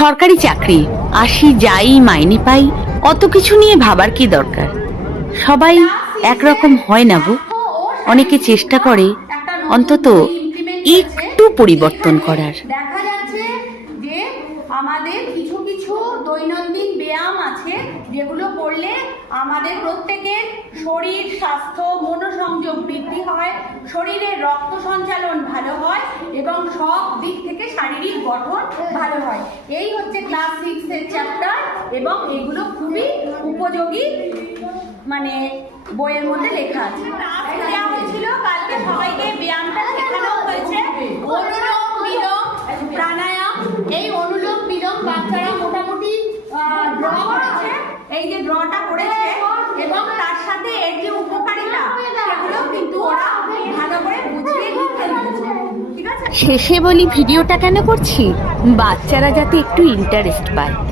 সরকারি চাকরি, আসি যাই মাইনে পাই, অত কিছু নিয়ে ভাবার কি দরকার? সবাই একরকম হয় না গো। অনেকে চেষ্টা করে অন্তত একটু পরিবর্তন করার। দেখা যাচ্ছে যে আমাদের কিছু কিছু দৈনন্দিন ব্যায়াম আছে যেগুলো করলে আমাদের প্রত্যেকের শরীর স্বাস্থ্য মনোসংযোগ বৃদ্ধি হয়, শরীরের রক্ত সঞ্চালন ভালো হয় এবং সব দিক থেকে শারীরিক গঠন ভালো হয়। এই হচ্ছে ক্লাস 6 এর চ্যাপ্টার এবং এগুলো খুবই উপযোগী, মানে বইয়ের মধ্যে লেখা আছে। দেওয়া হয়েছিল কালকে সবাইকে ব্যায়ামটা শেখানো হয়েছে, অনুলোম বিলোম প্রাণায়াম। এই অনুলোম বিলোম বাচ্চারা মোটামুটি ড্র করেছে, এই যে ড্রটা করেছে এবং তার সাথে এর যে উপকারিতা সেগুলো কিন্তু ওরা ভালো করে বুঝিয়ে লিখে দিয়েছে। ঠিক আছে, শেষে বলি ভিডিওটা কেন করছি, বাচ্চারা যাতে একটু ইন্টারেস্ট পায়।